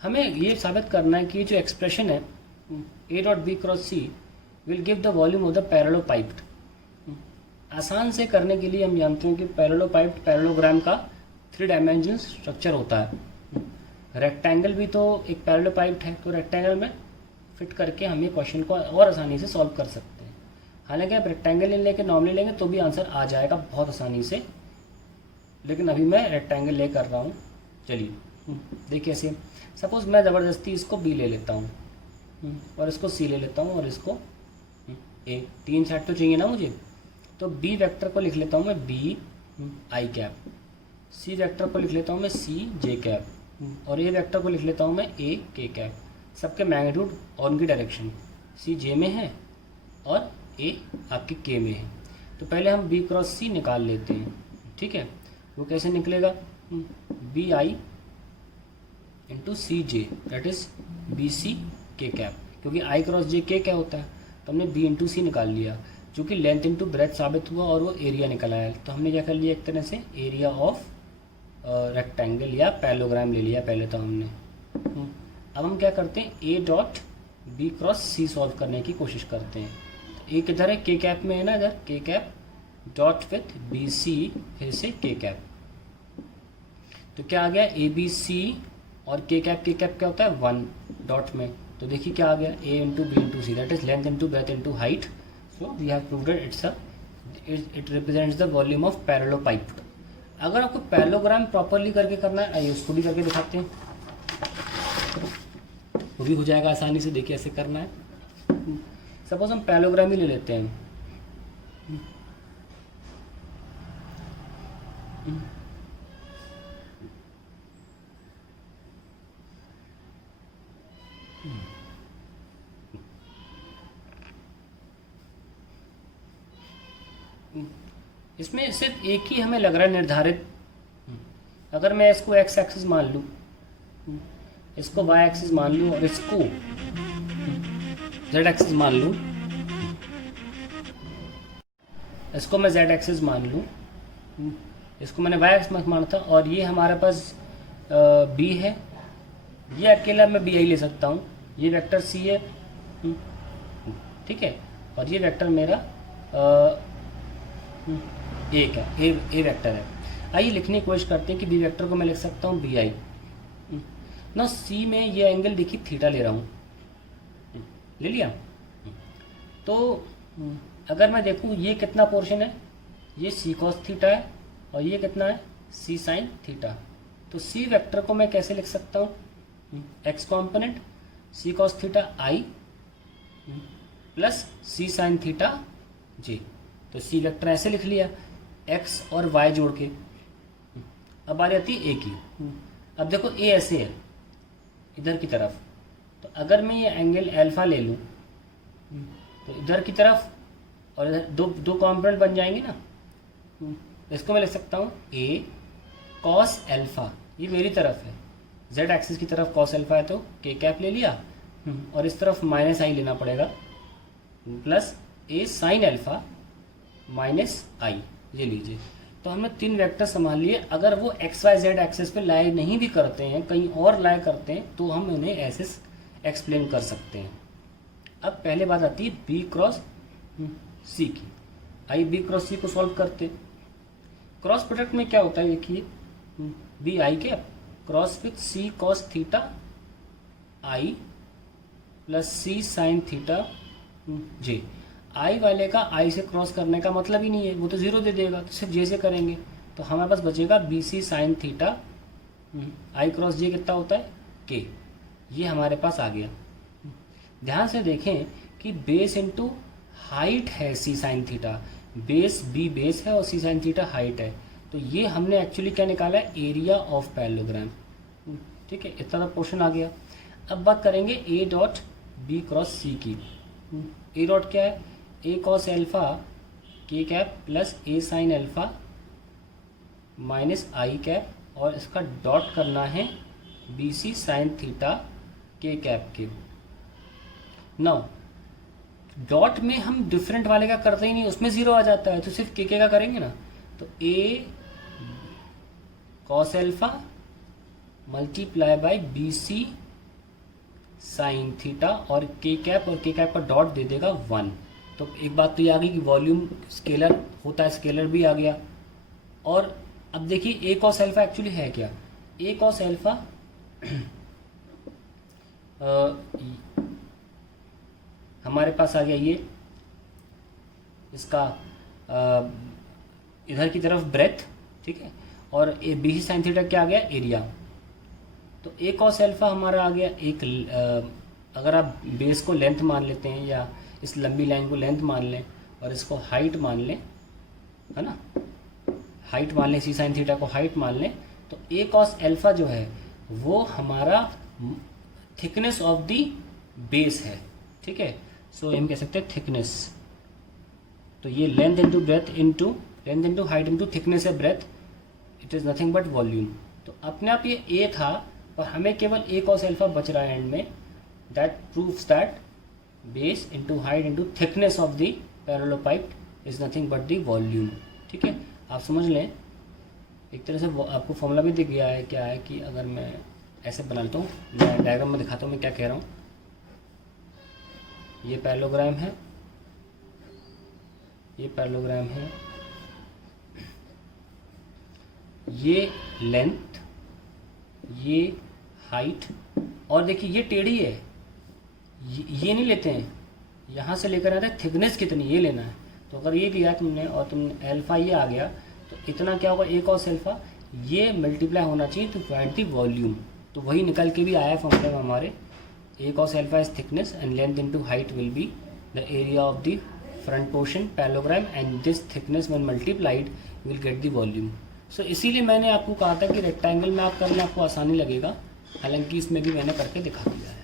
हमें ये साबित करना है कि जो एक्सप्रेशन है A dot B cross C will give the volume of the parallelepiped. आसान से करने के लिए हम जानते हैं कि पैरेललोपाइप्ड पैरेललोग्राम का 3 डायमेंशनल स्ट्रक्चर होता है। रेक्टेंगल भी तो एक पैरेललोपाइप्ड है, तो रेक्टेंगल में फिट करके हम ये क्वेश्चन को और आसानी से सॉल्व कर सकते हैं। हालांकि आप रेक्टेंगल लेके नॉर्मली लेंगे तो भी आंसर आ जाएगा बहुत आसानी से, लेकिन अभी मैं रेक्टेंगल ले कर रहा हूँ। चलिए देखिए, ऐसे सपोज मैं ज़बरदस्ती इसको बी ले लेता हूँ और इसको सी ले लेता हूँ और इसको ए, 3 सेट तो चाहिए ना मुझे। तो बी वेक्टर को लिख लेता हूँ मैं B I cap, C vector को लिख लेता हूँ मैं सी जे कैप और ए वेक्टर को लिख लेता हूँ मैं ए के कैप। सबके मैग्नीट्यूड और उनकी डायरेक्शन, सी जे में है और ए आपके के में है। तो पहले हम बी क्रॉस सी निकाल लेते हैं, ठीक है। वो कैसे निकलेगा, B I into C J that is B C K cap, क्योंकि आई क्रॉस जे के क्या होता है, तो हमने बी इंटू सी निकाल लिया, जो कि लेंथ इंटू ब्रेथ साबित हुआ और वो एरिया निकल आया। तो हमने क्या कर लिया, एक तरह से एरिया ऑफ रेक्टेंगल या पैरेललोग्राम ले लिया पहले तो हमने। अब हम क्या करते हैं, A dot B cross C solve करने की कोशिश करते हैं। ए किधर है, के कैप में है ना, इधर के cap dot with B C फिर से के कैप। तो क्या आ गया, ए बी सी और के कैप क्या होता है 1 डॉट में। तो देखिए क्या आ गया, a into b into c that is length into breadth into height. So we have proved it represents the volume of parallelopiped. अगर आपको पैरेललोग्राम प्रॉपरली करके करना है, आइए उसको भी करके दिखाते हैं, वो भी हो जाएगा आसानी से। देखिए ऐसे करना है, सपोज हम पैरेललोग्राम ही ले लेते हैं। इसमें सिर्फ एक ही हमें लग रहा है निर्धारित। अगर मैं इसको एक्स एक्सिस मान लूँ, इसको वाई एक्सिस मान लूँ और इसको जेड एक्सिस मान लूँ, इसको मैं जेड एक्सिस मान लूँ, इसको मैंने वाई एक्सिस माना था, और ये हमारे पास बी है, ये अकेला मैं बी आई ले सकता हूँ, ये वेक्टर सी है, ठीक है, और ये वेक्टर मेरा ए का ए वेक्टर है। आइए लिखने की कोशिश करते हैं कि बी वेक्टर को मैं लिख सकता हूँ बी आई ना, सी में ये एंगल देखिए थीटा ले रहा हूँ, ले लिया। तो अगर मैं देखूँ ये कितना पोर्शन है, ये सी कॉस थीटा है और ये कितना है सी साइन थीटा। तो सी वेक्टर को मैं कैसे लिख सकता हूँ, x component C cos theta i plus c sine theta जे। तो सी वेक्टर ऐसे लिख लिया, एक्स और वाई जोड़ के। अब आ जाती है ए की। अब देखो ए ऐसे है इधर की तरफ, तो अगर मैं ये एंगल अल्फा ले लूँ तो इधर की तरफ और इधर दो कॉम्पोनेंट बन जाएंगे ना। इसको मैं लिख सकता हूँ ए कॉस अल्फा, ये मेरी तरफ है, जेड एक्सिस की तरफ कॉस अल्फा है तो के कैप ले लिया, और इस तरफ माइनस आई लेना पड़ेगा, प्लस ए साइन अल्फा माइनस आई, ये लीजिए। तो हमने 3 वेक्टर संभाल लिए। अगर वो एक्स वाई जेड एक्सिस पे लाई नहीं भी करते हैं, कहीं और लाई करते हैं, तो हम इन्हें ऐसे एक्सप्लेन कर सकते हैं। अब पहले बात आती है बी क्रॉस सी की। आइए बी क्रॉस सी को सॉल्व करते। क्रॉस प्रोडक्ट में क्या होता है, देखिए b i k cross with c cos theta i plus c sine theta j. I वाले का आई से क्रॉस करने का मतलब ही नहीं है, वो तो 0 दे देगा, तो सिर्फ जे से करेंगे। तो हमारे पास बचेगा बी सी साइन थीटा आई क्रॉस जे कितना होता है के, ये हमारे पास आ गया। ध्यान से देखें कि बेस इंटू हाइट है c sine theta, base b base है और सी साइन थीटा हाइट है। तो ये हमने एक्चुअली क्या निकाला है, एरिया ऑफ पैरेललोग्राम, ठीक है। इतना तो पोर्शन आ गया। अब बात करेंगे ए डॉट बी क्रॉस सी की। ए डॉट क्या है, ए कॉस एल्फा के कैप प्लस ए साइन एल्फा माइनस आई कैप, और इसका डॉट करना है बी सी साइन थीटा के कैप के। नाउ डॉट में हम डिफरेंट वाले का करते ही नहीं, उसमें 0 आ जाता है, तो सिर्फ के का करेंगे ना। तो a cos alpha multiply by b c sine theta और के कैप का डॉट दे देगा 1। तो एक बात तो ये आ गई कि वॉल्यूम स्केलर होता है, स्केलर भी आ गया। और अब देखिए ए कॉस अल्फा एक्चुअली है क्या। ए कॉस अल्फा हमारे पास आ गया ये इसका इधर की तरफ ब्रेथ, ठीक है, और ए बी साइन थीटा क्या आ गया, एरिया। तो ए कॉस अल्फा हमारा आ गया एक अगर आप बेस को लेंथ मान लेते हैं या इस लंबी लाइन को लेंथ मान लें और इसको हाइट मान लें, है ना, हाइट मान लें, सी साइन थीटा को हाइट मान लें, तो ए कॉस अल्फा जो है वो हमारा थिकनेस ऑफ द बेस है, ठीक है। सो हम कह सकते हैं थिकनेस। तो ये length into breadth into length into height into thickness है breadth, it is nothing but volume. तो अपने आप ये ए था और हमें केवल ए कॉस अल्फा बच रहा है एंड में। That proves that base into height into thickness of the parallelopipe is nothing but the volume, ठीक है। आप समझ लें, एक तरह से आपको फॉर्मूला भी दिख गया है क्या है कि अगर मैं ऐसे बना लेता हूँ, मैं डायग्राम में दिखाता हूँ मैं क्या कह रहा हूँ। ये पैरेललोग्राम है, ये पैरेललोग्राम है, ये लेंथ, ये हाइट, और देखिए ये टेढ़ी है, ये नहीं लेते हैं, यहाँ से लेकर आते हैं थिकनेस कितनी ये लेना है। तो अगर ये लिया तुमने और तुमने अल्फा ये आ गया तो इतना क्या होगा ए कॉस अल्फा, ये मल्टीप्लाई होना चाहिए टू फाइंड द वॉल्यूम। तो वही निकल के भी आया फॉर्मूले में हमारे, a cos alpha is thickness and length into height will be the area of the front portion parallelogram and this thickness when multiplied will get the volume. So इसीलिए मैंने आपको कहा था कि रेक्टेंगल में आप करना आपको आसानी लगेगा, हालांकि इसमें भी मैंने करके दिखा दिया है।